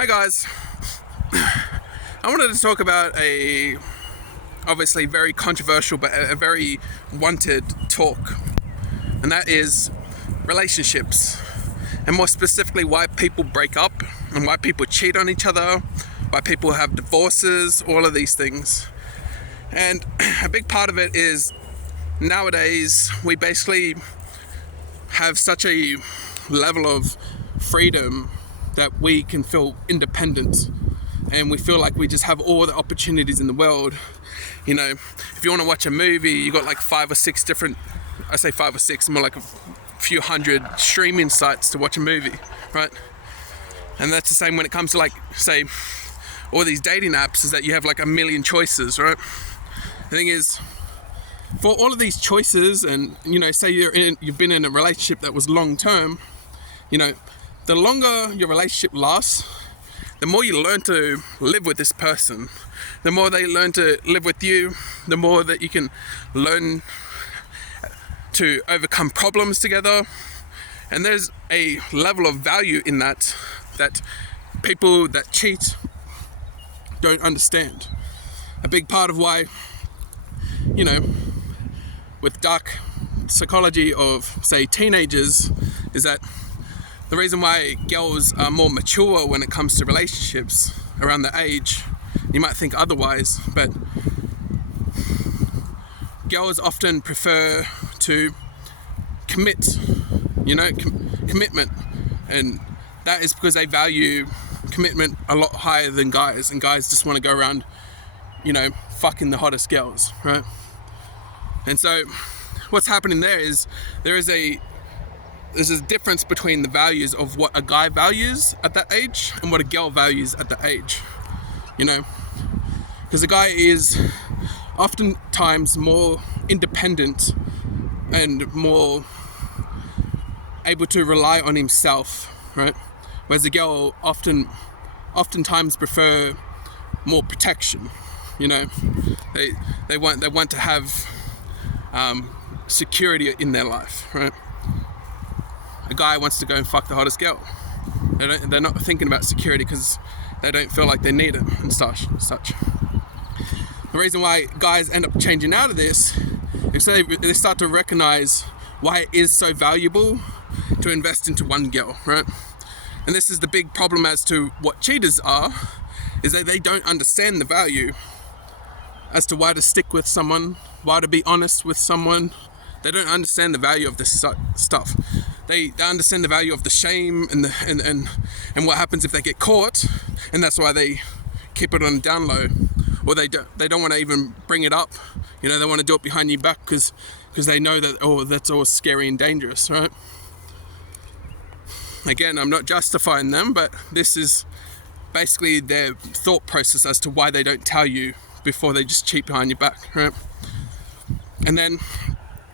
Hi guys, I wanted to talk about a obviously very controversial but a very wanted talk, and that is relationships, and more specifically why people break up and why people cheat on each other, why people have divorces, all of these things. And a big part of it is nowadays we basically have such a level of freedom that we can feel independent and we feel like we just have all the opportunities in the world. You know, if you want to watch a movie, you got like 5 or 6 different, I say 5 or 6, more like a few hundred streaming sites to watch a movie, right? And that's the same when it comes to, like, say, all these dating apps, is that you have like a million choices, right? The thing is, for all of these choices, and say you've been in a relationship that was long term, the longer your relationship lasts, the more you learn to live with this person, the more they learn to live with you, the more that you can learn to overcome problems together. And there's a level of value in that people that cheat don't understand. A big part of why, with dark psychology of, say, teenagers, is that the reason why girls are more mature when it comes to relationships around the age, you might think otherwise, but girls often prefer to commit, commitment, and that is because they value commitment a lot higher than guys, and guys just want to go around, fucking the hottest girls, right? And so what's happening there is there's a difference between the values of what a guy values at that age and what a girl values at that age, because a guy is oftentimes more independent and more able to rely on himself, right? Whereas a girl oftentimes prefer more protection. They want to have security in their life, right? A guy wants to go and fuck the hottest girl. They're not thinking about security because they don't feel like they need it and such. The reason why guys end up changing out of this is so they start to recognize why it is so valuable to invest into one girl, right? And this is the big problem as to what cheaters are, is that they don't understand the value as to why to stick with someone, why to be honest with someone. They don't understand the value of this stuff. They understand the value of the shame and what happens if they get caught, and that's why they keep it on the down low, or they don't want to even bring it up. They want to do it behind your back because they know that that's all scary and dangerous, right? Again, I'm not justifying them, but this is basically their thought process as to why they don't tell you before they just cheat behind your back, right? And then,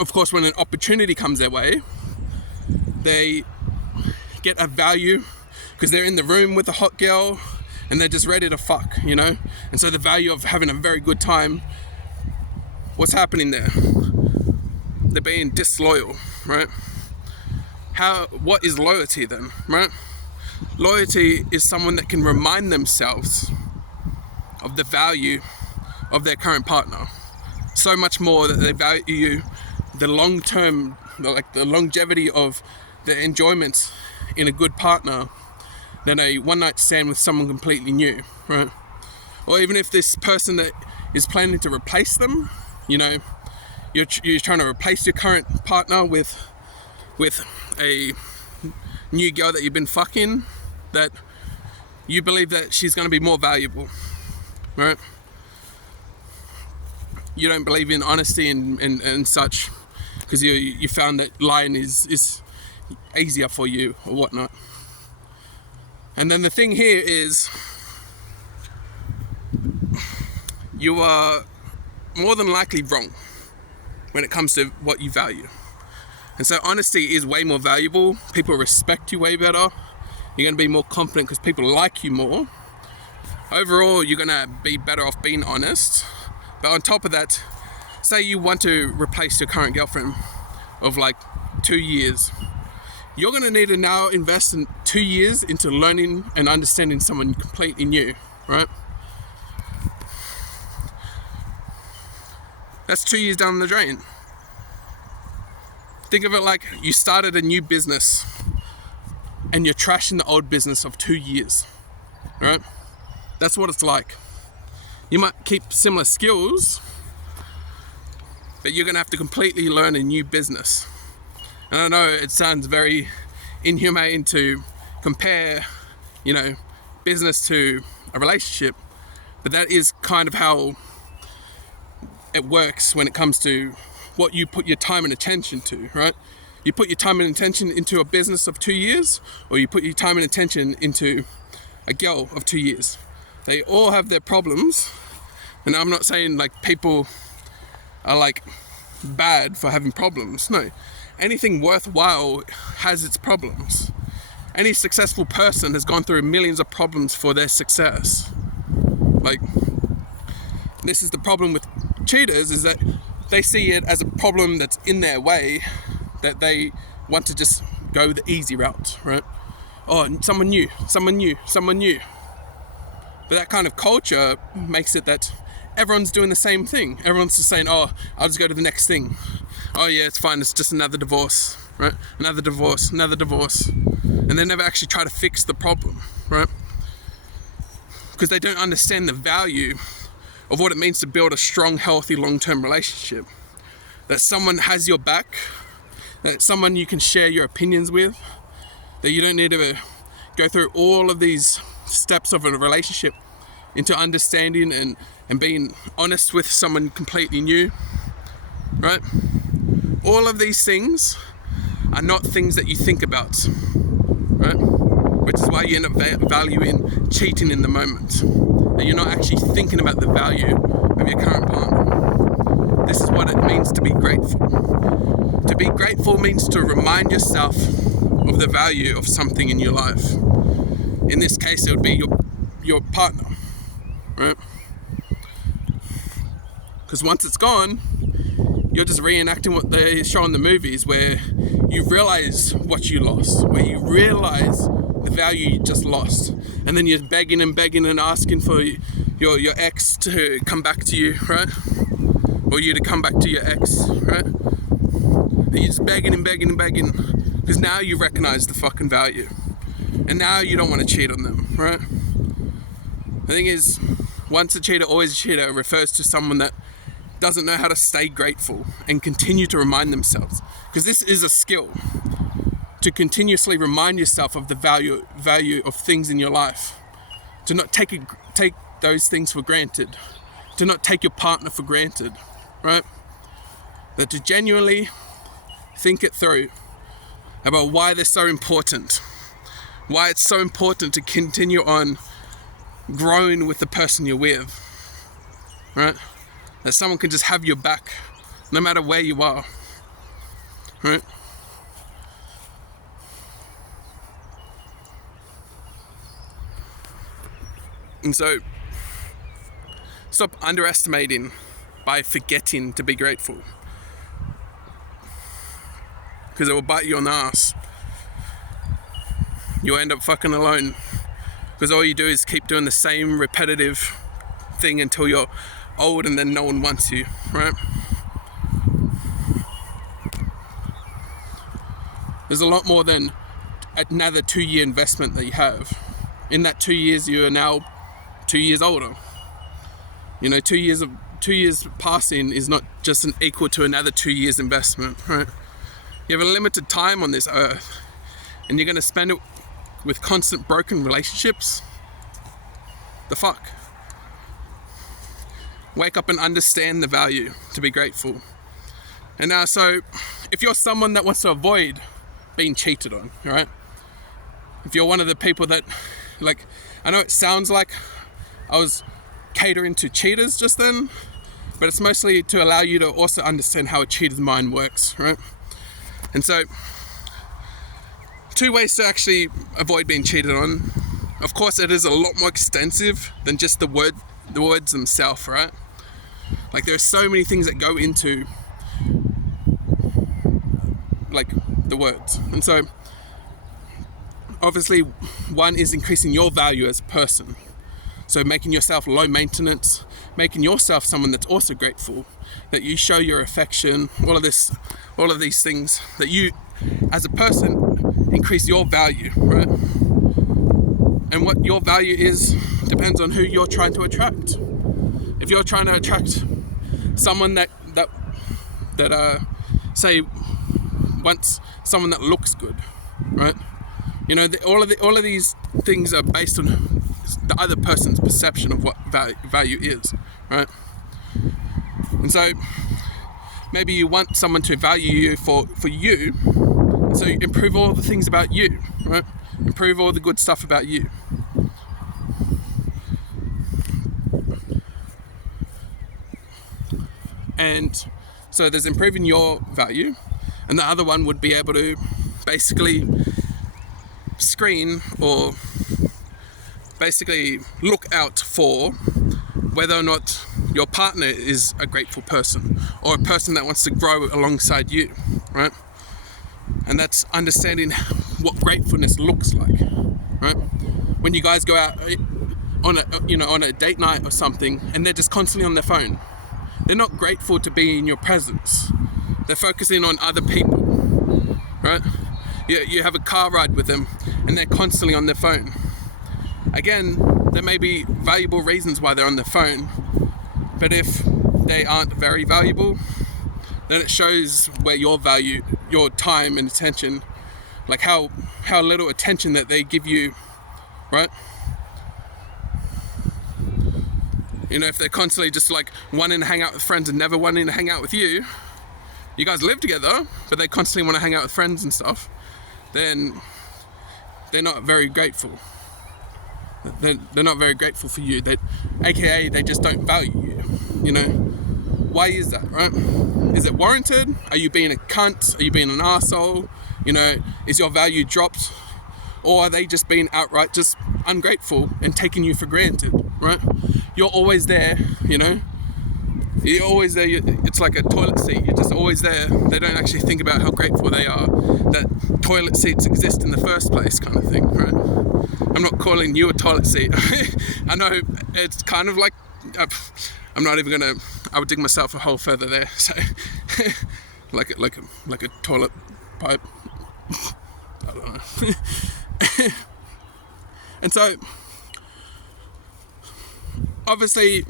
of course, when an opportunity comes their way, they get a value because they're in the room with a hot girl and they're just ready to fuck, And so the value of having a very good time, what's happening there? They're being disloyal, right? What is loyalty then, right? Loyalty is someone that can remind themselves of the value of their current partner so much more that they value the long-term, like the longevity of the enjoyment in a good partner than a one-night stand with someone completely new, right? Or even if this person that is planning to replace them, you're trying to replace your current partner with a new girl that you've been fucking, that you believe that she's going to be more valuable, right? You don't believe in honesty and such because you found that lying is easier for you or whatnot. And then the thing here is you are more than likely wrong when it comes to what you value. And so honesty is way more valuable. People respect you way better. You're going to be more confident because people like you more. Overall, you're going to be better off being honest. But on top of that, say you want to replace your current girlfriend of like 2 years. you're going to need to now invest in 2 years into learning and understanding someone completely new, right? That's 2 years down the drain. Think of it like you started a new business and you're trashing the old business of 2 years, right? That's what it's like. You might keep similar skills, but you're gonna have to completely learn a new business. And I know it sounds very inhumane to compare, business to a relationship, but that is kind of how it works when it comes to what you put your time and attention to, right? You put your time and attention into a business of 2 years, or you put your time and attention into a girl of 2 years. They all have their problems, and I'm not saying like people are like bad for having problems. No, anything worthwhile has its problems. Any successful person has gone through millions of problems for their success. Like, this is the problem with cheaters, is that they see it as a problem that's in their way, that they want to just go the easy route, right? Oh, someone new. But that kind of culture makes it that everyone's doing the same thing. Everyone's just saying, oh, I'll just go to the next thing. Oh yeah, it's fine, it's just another divorce, right? Another divorce. And they never actually try to fix the problem, right? Because they don't understand the value of what it means to build a strong, healthy, long-term relationship. That someone has your back, that someone you can share your opinions with, that you don't need to go through all of these steps of a relationship into understanding and being honest with someone completely new, right? All of these things are not things that you think about, right? Which is why you end up valuing cheating in the moment. That you're not actually thinking about the value of your current partner. This is what it means to be grateful. To be grateful means to remind yourself of the value of something in your life. In this case, it would be your partner, right? Because once it's gone, you're just reenacting what they show in the movies, where you realize what you lost, where you realize the value you just lost, and then you're begging and asking for your ex to come back to you, right? Or you to come back to your ex, right? And you're just begging, because now you recognize the fucking value, and now you don't want to cheat on them, right? The thing is, once a cheater, always a cheater refers to someone that doesn't know how to stay grateful and continue to remind themselves, because this is a skill, to continuously remind yourself of the value of things in your life, to not take those things for granted, to not take your partner for granted, right? That to genuinely think it through about why they're so important, why it's so important to continue on growing with the person you're with, right? That someone can just have your back no matter where you are, right? And so, stop underestimating by forgetting to be grateful, because it will bite you on the ass. You'll end up fucking alone, because all you do is keep doing the same repetitive thing until you're old and then no one wants you, right? There's a lot more than another 2-year investment that you have. In that 2 years, you are now 2 years older. 2 years passing is not just an equal to another 2 years investment, right? You have a limited time on this earth, and you're going to spend it with constant broken relationships. The fuck? Wake up and understand the value to be grateful. And now, so if you're someone that wants to avoid being cheated on, right? If you're one of the people that, like, I know it sounds like I was catering to cheaters just then, but it's mostly to allow you to also understand how a cheater's mind works, right? And so, 2 ways to actually avoid being cheated on. Of course, it is a lot more extensive than just the words themselves, right? Like, there's so many things that go into, like, the words. And so, obviously one is increasing your value as a person. So making yourself low maintenance, making yourself someone that's also grateful, that you show your affection, all of these things, that you as a person increase your value, right? And what your value is depends on who you're trying to attract. If you're trying to attract someone that say wants someone that looks good, right? You know, all of these things are based on the other person's perception of what value is, right? And so maybe you want someone to value you for you, so you improve all the things about you, right? Improve all the good stuff about you. And so there's improving your value, and the other one would be able to basically screen or basically look out for whether or not your partner is a grateful person or a person that wants to grow alongside you, right? And that's understanding what gratefulness looks like, right? When you guys go out on a date night or something and they're just constantly on their phone, they're not grateful to be in your presence. They're focusing on other people, right? You have a car ride with them and they're constantly on their phone. Again, there may be valuable reasons why they're on their phone, but if they aren't very valuable, then it shows where your value, your time and attention, like how little attention that they give you, right? You know, if they're constantly just like wanting to hang out with friends and never wanting to hang out with you, you guys live together, but they constantly want to hang out with friends and stuff, then they're not very grateful. They're not very grateful for you. AKA, they just don't value you, you know? Why is that, right? Is it warranted? Are you being a cunt? Are you being an arsehole? You know, is your value dropped? Or are they just being outright just ungrateful and taking you for granted, right? You're always there, you know? You're always there. It's like a toilet seat. You're just always there. They don't actually think about how grateful they are that toilet seats exist in the first place, kind of thing, right? I'm not calling you a toilet seat. I know it's kind of like, I'm not even gonna, I would dig myself a hole further there. So, like a toilet pipe. I don't know. And so, obviously,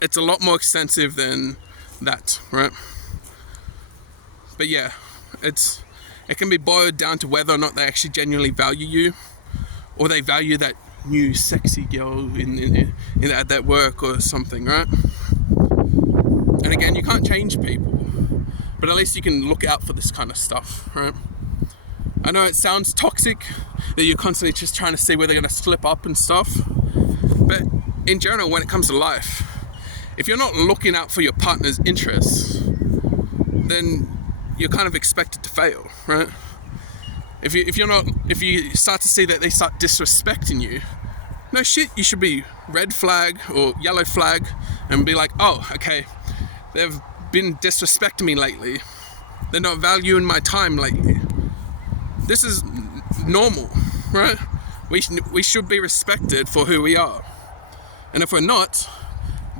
it's a lot more extensive than that, right? But yeah, it can be boiled down to whether or not they actually genuinely value you, or they value that new sexy girl at that work or something, right? And again, you can't change people, but at least you can look out for this kind of stuff, right? I know it sounds toxic that you're constantly just trying to see where they're going to slip up and stuff, but in general, when it comes to life, if you're not looking out for your partner's interests, then you're kind of expected to fail, right? If you start to see that they start disrespecting you, no shit, you should be red flag or yellow flag and be like, oh, okay, they've been disrespecting me lately. They're not valuing my time lately. This is normal, right? We should be respected for who we are. And if we're not,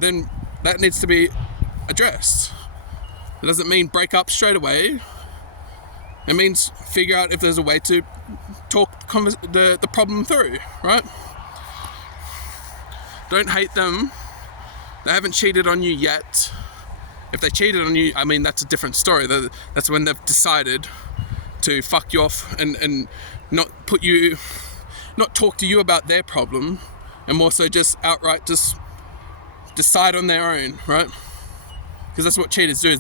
then that needs to be addressed. It doesn't mean break up straight away. It means figure out if there's a way to talk the problem through, right? Don't hate them. They haven't cheated on you yet. If they cheated on you, I mean, that's a different story. That's when they've decided to fuck you off and not talk to you about their problem, and more so just outright just decide on their own, right? Because that's what cheaters do,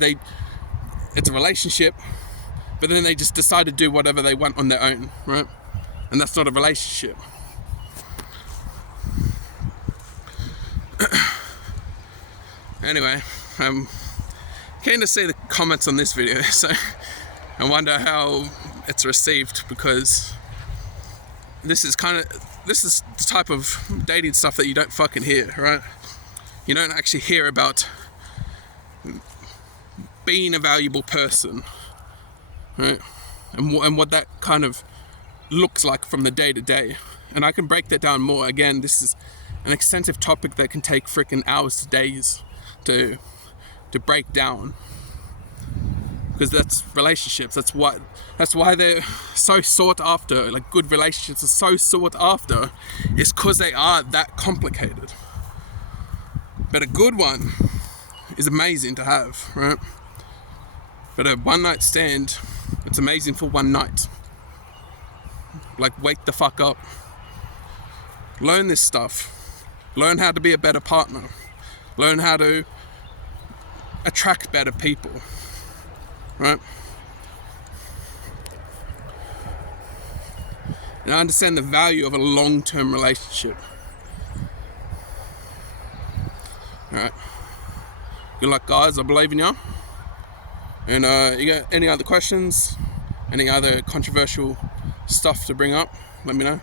it's a relationship, but then they just decide to do whatever they want on their own, right? And that's not a relationship. Anyway, I'm keen to see the comments on this video, so I wonder how it's received, because this is the type of dating stuff that you don't fucking hear, right? You don't actually hear about being a valuable person, right? And what that kind of looks like from the day to day. And I can break that down more. Again, this is an extensive topic that can take freaking hours to days to break down, because that's relationships. That's why they're so sought after. Like, good relationships are so sought after, is because they are that complicated. But a good one is amazing to have, right? But a one night stand, it's amazing for one night. Like, wake the fuck up. Learn this stuff. Learn how to be a better partner. Learn how to attract better people, right? And I understand the value of a long-term relationship. Alright. Good luck, guys. I believe in you. And you got any other questions? Any other controversial stuff to bring up? Let me know.